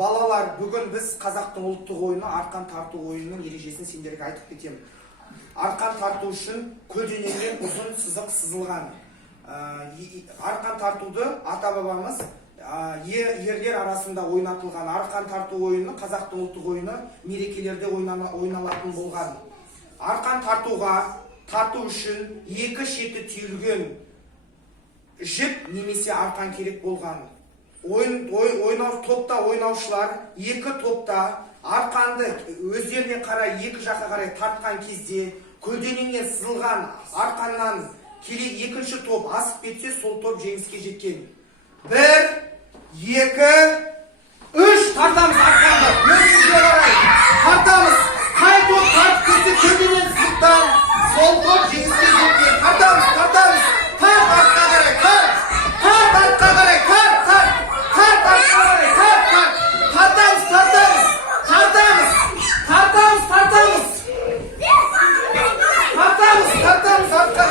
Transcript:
Балалар, бүгін біз қазақтың ұлттық ойыны арқан тарту ойынының ережесін сендерге айтып кетемін. Арқан тарту үшін көлденеңнен ұзын сызық сызылған. Арқан тартуды ата-бабамыз ерлер арасында ойнатылған. Арқан тарту ойыны қазақтың ұлттық ойыны мерекелерде ойналатын болған. Арқан тарту үшін екі шеті түйілген жіп немесе арқан керек болған. Топта ойнаушылар екі топта арқанды өздеріне қарай екі жаққа қарай тартқан кезде көлденеңнен сызылған арқаннан екінші топ асып кетсе, сол топ жеңіске жеткен. 1, 2, 3 тартамыз арқанды. Өзімізге қарай тартамыз. Қай топ тартып кетсе көлденең сызықтан сол топ жеңіске жеткен. Тартамыз. Тарт артқа қарай. Тарт артқа қарай. Тартамыз артқа